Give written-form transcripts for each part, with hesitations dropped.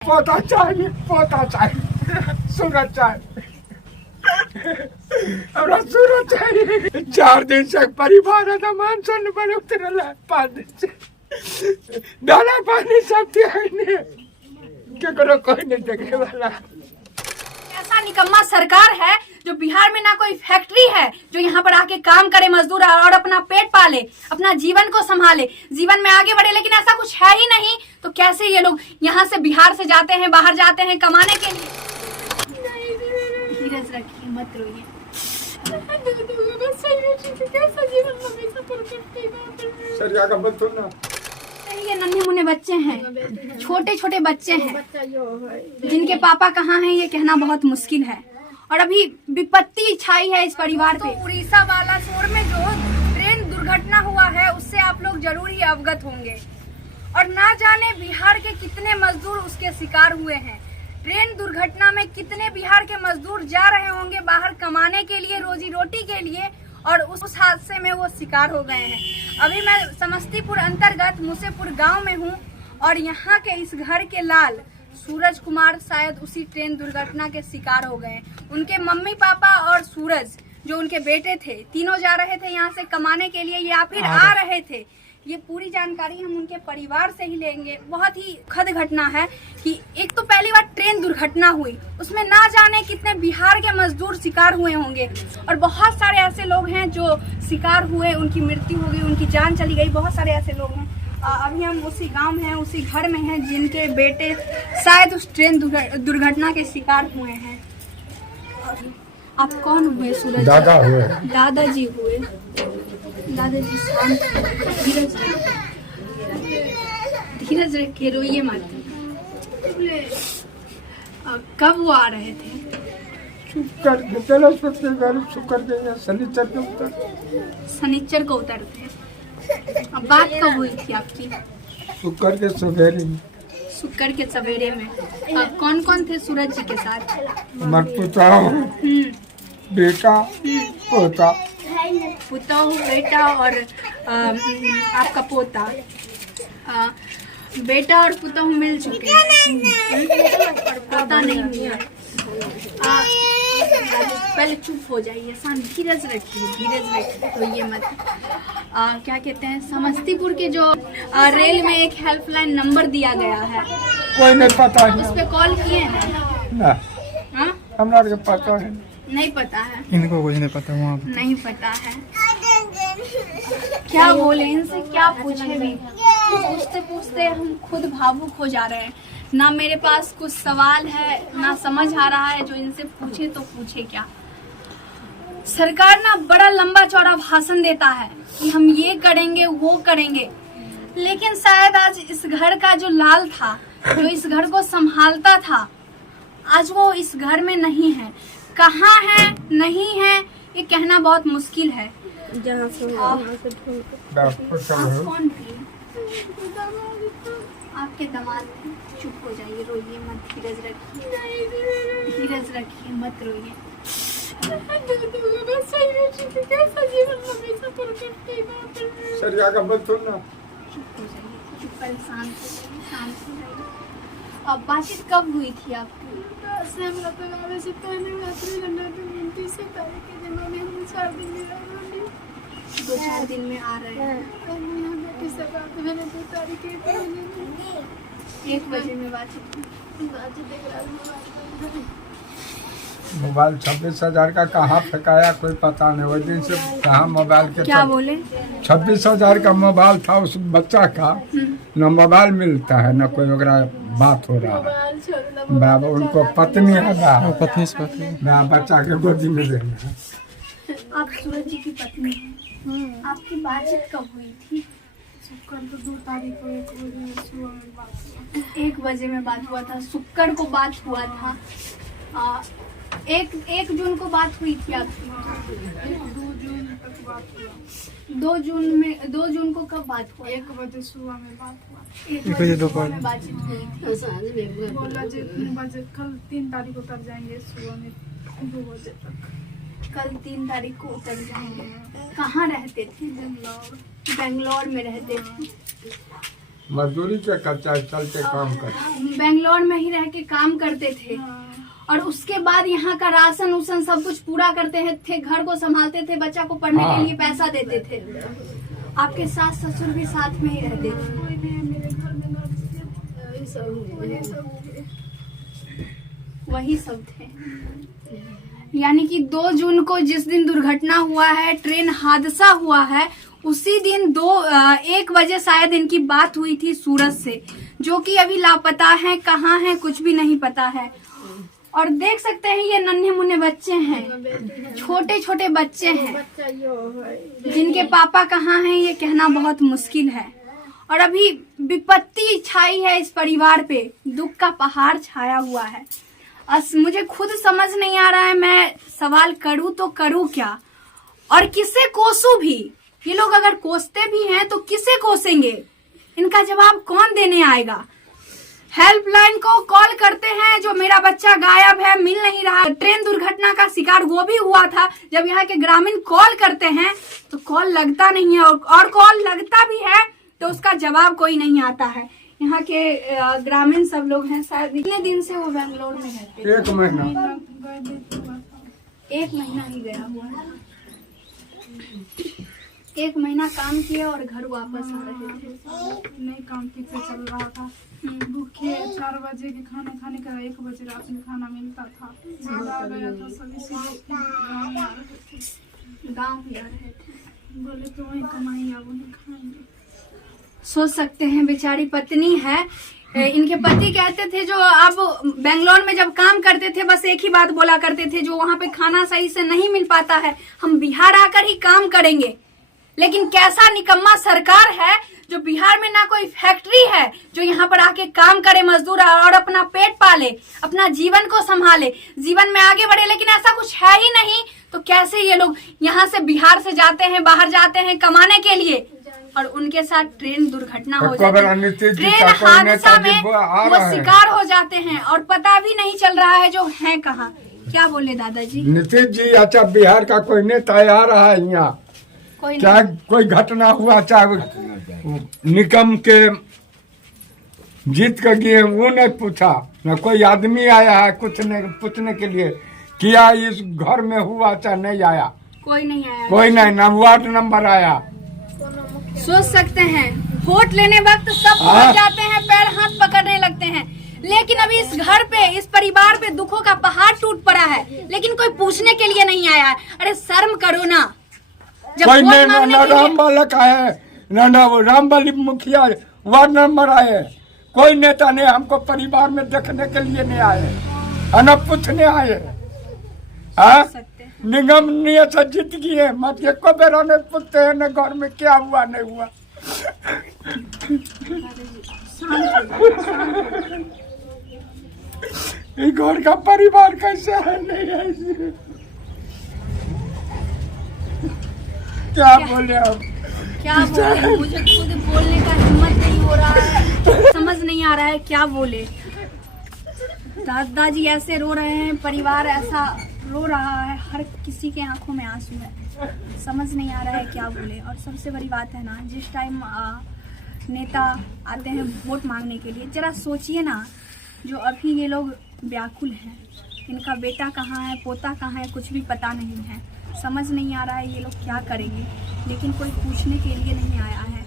पोता चाहिए सूरज चाहिए हमरा सूरज चाहिए। 4 दिन से परिवार था मानसून पर उतरल है 5 दिन से दाना पानी सब दिया केकरो कोई नहीं देखे वाला। ऐसा निकम्मा सरकार है जो बिहार में ना कोई फैक्ट्री है जो यहाँ पर आके काम करे मजदूर और अपना पेट पाले, अपना जीवन को संभाले, जीवन में आगे बढ़े, लेकिन ऐसा कुछ है ही नहीं। तो कैसे ये लोग यहाँ से बिहार से जाते हैं, बाहर जाते हैं कमाने के लिए। धीरज रखिए, मत रोइए। सरकार का मत सुनना। ये नन्हे मुन्ने बच्चे हैं, छोटे छोटे बच्चे हैं जिनके पापा कहाँ हैं ये कहना बहुत मुश्किल है। और अभी विपत्ति छाई है इस परिवार पे। तो उड़ीसा बालासोर में जो ट्रेन दुर्घटना हुआ है उससे आप लोग जरूर ही अवगत होंगे और ना जाने बिहार के कितने मजदूर उसके शिकार हुए हैं। ट्रेन दुर्घटना में कितने बिहार के मजदूर जा रहे होंगे बाहर कमाने के लिए, रोजी रोटी के लिए, और उस हादसे में वो शिकार हो गए हैं। अभी मैं समस्तीपुर अंतर्गत मुसेपुर गांव में हूं और यहाँ के इस घर के लाल सूरज कुमार शायद उसी ट्रेन दुर्घटना के शिकार हो गए। उनके मम्मी पापा और सूरज जो उनके बेटे थे, तीनों जा रहे थे यहाँ से कमाने के लिए या फिर आ रहे थे। ये पूरी जानकारी हम उनके परिवार से ही लेंगे। बहुत ही दुखद घटना है कि एक तो पहली बार ट्रेन दुर्घटना हुई, उसमें ना जाने कितने बिहार के मजदूर शिकार हुए होंगे और बहुत सारे ऐसे लोग हैं जो शिकार हुए, उनकी मृत्यु हो गई, उनकी जान चली गई। बहुत सारे ऐसे लोग हैं। अभी हम उसी गांव में हैं, उसी घर में हैं जिनके बेटे शायद उस ट्रेन दुर्घटना के शिकार हुए हैं। आप कौन हुए सूरज? दादा हुए। दादाजी हुए। दादाजी शांत, धीरज रख के रोइए मत। कब वो आ रहे थे? शनिचर को उतरते। अब बात कब हुई थी आपकी? शुक्र के सवेरे में। शुक्र के सवेरे में। कौन कौन थे सूरज जी के साथ? पुता, बेटा, पोता। पुतहु, बेटा और आपका पोता। बेटा और पुतहु मिल चुके हैं और पोता नहीं हुआ। पहले चुप हो जाइए, शांत, धीरज रखिए, तो ये मत। क्या कहते हैं, समस्तीपुर के जो रेल में एक हेल्पलाइन नंबर दिया गया है, कोई नहीं पता है, उस पे कॉल किए हैं ना? हमरा के पता है? नहीं पता है, इनको कुछ नहीं पता, वहाँ नहीं पता है। क्या बोले इनसे, क्या पूछे भी? पूछते पूछते हम खुद भावुक हो जा रहे हैं। ना मेरे पास कुछ सवाल है, ना समझ आ रहा है जो इनसे पूछे तो पूछे क्या। सरकार ना बड़ा लंबा चौड़ा भाषण देता है कि हम ये करेंगे वो करेंगे, लेकिन शायद आज इस घर का जो लाल था, जो इस घर को संभालता था, आज वो इस घर में नहीं है। कहाँ है, नहीं है, ये कहना बहुत मुश्किल है। आप कौन थे? आपके दामाद थे। चुप हो जाइए, रोइए मत, धीरज रखिए, मत रोइए। सरकार का मत सुनना। चुप हो जाइए, चुप, परेशान शांत हो जाइए। अब बातचीत कब हुई थी आपकी? 2-4 दिन में आ रहे हैं। 1 बजे में बातचीत हुई। मोबाइल 26,000 का कहाँ फेंकाया कोई पता नहीं। वो दिन से कहाँ मोबाइल के क्या बोले? 26,000 का मोबाइल था उस बच्चा का, न मोबाइल मिलता है न कोई वगैरह बात हो रहा है। बाबा उनको पत्नी है, पत्नी से बच्चा के गोदी में देना है। आप सूरज जी की पत्नी हैं। आपकी बातचीत कब हुई थी? 2 तारीख को 1 बजे सुबह में बात हुआ। 1 बजे में बात हुआ था, शुक्र को बात हुआ था। 1 जून को बात हुई थी आपकी। 2 जून तक बात हुआ। 2 जून को कब बात हुआ? 1 बजे सुबह में बात हुआ। 1 बजे दोपहर में बातचीत हुई थी। बोला जो 3 बजे कल 3 तारीख को उतर जाएंगे सुबह में 2 बजे तक। कल 3 तारीख को उतर जाएंगे। कहाँ रहते थे? बेंगलोर में रहते थे। मजदूरी के खर्चा चलते काम करते। बेंगलोर में ही रह के काम करते थे और उसके बाद यहाँ का राशन उसन सब कुछ पूरा करते थे, घर को संभालते थे, बच्चा को पढ़ने के लिए पैसा देते थे। आपके सास ससुर भी साथ में ही रहते थे। वही सब थे। यानी कि 2 जून को जिस दिन दुर्घटना हुआ है, ट्रेन हादसा हुआ है, उसी दिन 1 बजे शायद इनकी बात हुई थी सूरज से, जो कि अभी लापता है, कहाँ है कुछ भी नहीं पता है। और देख सकते हैं ये नन्हे मुन्ने बच्चे हैं, छोटे छोटे बच्चे हैं, जिनके पापा कहाँ हैं ये कहना बहुत मुश्किल है। और अभी विपत्ति छाई है इस परिवार पे, दुख का पहाड़ छाया हुआ है। मुझे खुद समझ नहीं आ रहा है मैं सवाल करूं तो करूं क्या और किसे कोसूं भी। ये लोग अगर कोसते भी हैं तो किसे कोसेंगे, इनका जवाब कौन देने आएगा। हेल्पलाइन को कॉल करते हैं, जो मेरा बच्चा गायब है, मिल नहीं रहा। ट्रेन दुर्घटना का शिकार वो भी हुआ था। जब यहाँ के ग्रामीण कॉल करते हैं तो कॉल लगता नहीं है, और कॉल लगता भी है तो उसका जवाब कोई नहीं आता है। यहाँ के ग्रामीण सब लोग हैं, शायद इतने दिन से वो बेंगलोर में रहते हैं। 1 महीना 1 महीना ही गया हुआ है। 1 महीना काम किए और घर वापस आ रहे थे। नहीं काम ठीक से चल रहा था। भूखे 4 बजे के खाना खाने का 1 बजे रात में खाना मिलता था। आ गया था सब, इसीलिए गाँव में आ रहे थे। गाँव ही आ रहे थे, बोले तो वही कमाई अब वही खाएंगे। सोच सकते हैं बेचारी पत्नी है, इनके पति कहते थे जो अब बेंगलोर में जब काम करते थे बस एक ही बात बोला करते थे, जो वहाँ पे खाना सही से नहीं मिल पाता है, हम बिहार आकर ही काम करेंगे। लेकिन कैसा निकम्मा सरकार है जो बिहार में ना कोई फैक्ट्री है जो यहाँ पर आके काम करे मजदूर और अपना पेट पाले, अपना जीवन को संभाले, जीवन में आगे बढ़े। लेकिन ऐसा कुछ है ही नहीं, तो कैसे ये लोग यहाँ से बिहार से जाते हैं, बाहर जाते हैं कमाने के लिए, और उनके साथ ट्रेन दुर्घटना हो जाती है, ट्रेन हादसा में वो शिकार हो जाते हैं और पता भी नहीं चल रहा है जो है कहाँ। क्या बोले दादाजी? नीतीश जी, अच्छा बिहार का कोई नेता आ रहा है यहाँ क्या? कोई घटना हुआ चाहे निकम के जीत के गए, वो नहीं पूछा, न कोई आदमी आया है कुछ नहीं पूछने के लिए किया इस घर में हुआ चाहे नहीं आया, कोई नहीं आया, कोई नहीं, न वार्ड नंबर आया। सोच सकते हैं वोट लेने वक्त सब पहुंच जाते हैं, पैर हाथ पकड़ने लगते हैं, लेकिन अभी इस घर पे, इस परिवार पे दुखों का पहाड़ टूट पड़ा है, लेकिन कोई पूछने के लिए नहीं आया है। अरे शर्म करो ना। जब कोई न राम बालक आए, न राम बाली मुखिया वार्ड नंबर आए, कोई नेता ने हमको परिवार में देखने के लिए नहीं आए, न पूछने आए। निगम नियत से जीत गए, मत ये को बेरा नहीं पूछते हैं न घर में क्या हुआ नहीं हुआ। ये घर का परिवार कैसे है नहीं है, क्या बोले अब, क्या बोले? मुझे खुद बोलने का हिम्मत नहीं हो रहा है, समझ नहीं आ रहा है क्या बोले। दादाजी ऐसे रो रहे हैं, परिवार ऐसा रो रहा है, हर किसी के आंखों में आंसू है, समझ नहीं आ रहा है क्या बोले। और सबसे बड़ी बात है ना, जिस टाइम नेता आते हैं वोट मांगने के लिए, जरा सोचिए ना, जो अभी ये लोग व्याकुल हैं, इनका बेटा कहाँ है, पोता कहाँ है, कुछ भी पता नहीं है, समझ नहीं आ रहा है ये लोग क्या करेंगे, लेकिन कोई पूछने के लिए नहीं आया है।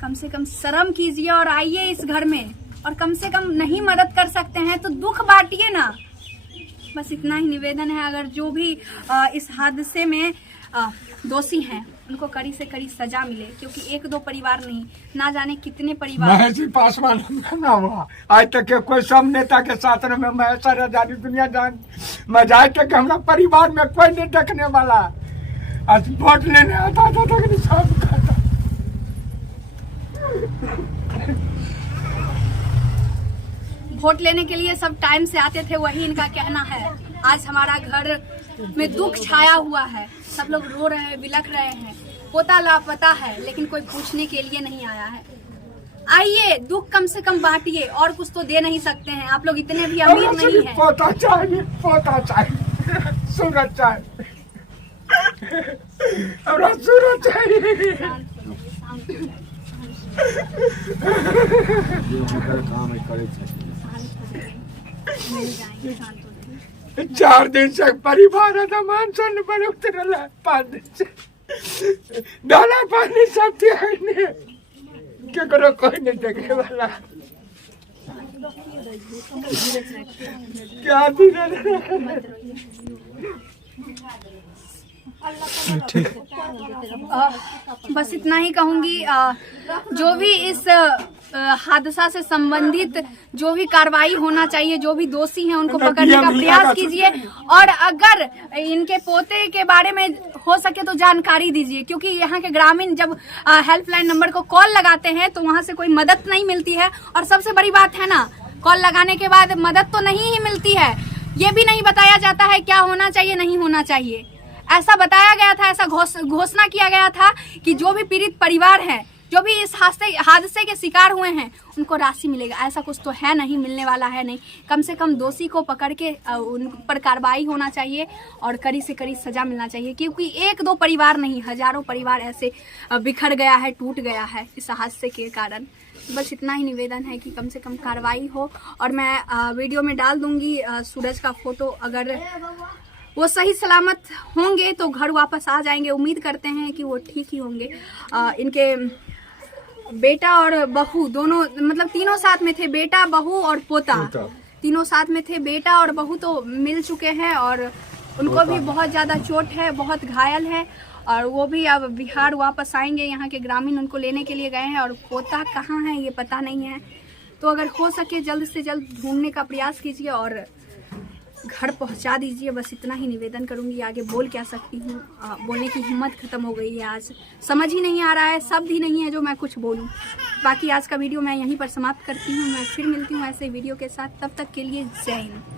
कम से कम शर्म कीजिए और आइए इस घर में, और कम से कम नहीं मदद कर सकते हैं तो दुख बांटिए ना। बस इतना ही निवेदन है। अगर जो भी इस हादसे में दोषी हैं उनको कड़ी से कड़ी सजा मिले, क्योंकि 1-2 परिवार नहीं, ना जाने कितने परिवार। महेश जी पासवान ना हुआ आज तक के कोई सब नेता के साथ में मैं सारा जानी दुनिया जान, मैं जाए तक हमारा परिवार में कोई नहीं देखने वाला। आज वोट लेने आता था तो सब खाता। वोट लेने के लिए सब टाइम से आते थे, वही इनका कहना है। आज हमारा घर में दुख छाया हुआ है, सब लोग रो रहे हैं, बिलख रहे हैं, पोता लापता है, लेकिन कोई पूछने के लिए नहीं आया है। आइए, दुख कम से कम बांटिए, और कुछ तो दे नहीं सकते हैं, आप लोग इतने भी अमीर नहीं हैं। पोता चाहिए, पोता चाहिए, सूरज चाहिए, सूरज चाहिए। चार दिन से परिवार था मानसून पर उतरल है, 5 दिन से दाना पानी सब केकरो कोई नहीं देखे वाला। क्या बस इतना ही कहूंगी। जो भी इस हादसा से संबंधित जो भी कार्रवाई होना चाहिए, जो भी दोषी हैं उनको पकड़ने का प्रयास कीजिए, और अगर इनके पोते के बारे में हो सके तो जानकारी दीजिए, क्योंकि यहाँ के ग्रामीण जब हेल्पलाइन नंबर को कॉल लगाते हैं तो वहाँ से कोई मदद नहीं मिलती है। और सबसे बड़ी बात है ना, कॉल लगाने के बाद मदद तो नहीं ही मिलती है, ये भी नहीं बताया जाता है क्या होना चाहिए नहीं होना चाहिए। ऐसा बताया गया था, ऐसा घोषणा किया गया था कि जो भी पीड़ित परिवार है, जो भी इस हादसे के शिकार हुए हैं, उनको राशि मिलेगा। ऐसा कुछ तो है नहीं, मिलने वाला है नहीं। कम से कम दोषी को पकड़ के उन पर कार्रवाई होना चाहिए और कड़ी से कड़ी सजा मिलना चाहिए, क्योंकि 1-2 परिवार नहीं, हजारों परिवार ऐसे बिखर गया है, टूट गया है इस हादसे के कारण। बस इतना ही निवेदन है कि कम से कम कार्रवाई हो। और मैं वीडियो में डाल दूंगी सूरज का फोटो, अगर वो सही सलामत होंगे तो घर वापस आ जाएंगे। उम्मीद करते हैं कि वो ठीक ही होंगे। इनके बेटा और बहू दोनों, मतलब तीनों साथ में थे, बेटा बहू और पोता तीनों साथ में थे। बेटा और बहू तो मिल चुके हैं और उनको भी बहुत ज़्यादा चोट है, बहुत घायल है, और वो भी अब बिहार वापस आएंगे। यहाँ के ग्रामीण उनको लेने के लिए गए हैं, और पोता कहाँ है ये पता नहीं है। तो अगर हो सके जल्द से जल्द ढूंढने का प्रयास कीजिए और घर पहुंचा दीजिए। बस इतना ही निवेदन करूंगी, आगे बोल क्या सकती हूँ। बोलने की हिम्मत खत्म हो गई है, आज समझ ही नहीं आ रहा है, शब्द ही नहीं है जो मैं कुछ बोलूँ। बाकी आज का वीडियो मैं यहीं पर समाप्त करती हूँ। मैं फिर मिलती हूँ ऐसे वीडियो के साथ, तब तक के लिए जय हिंद।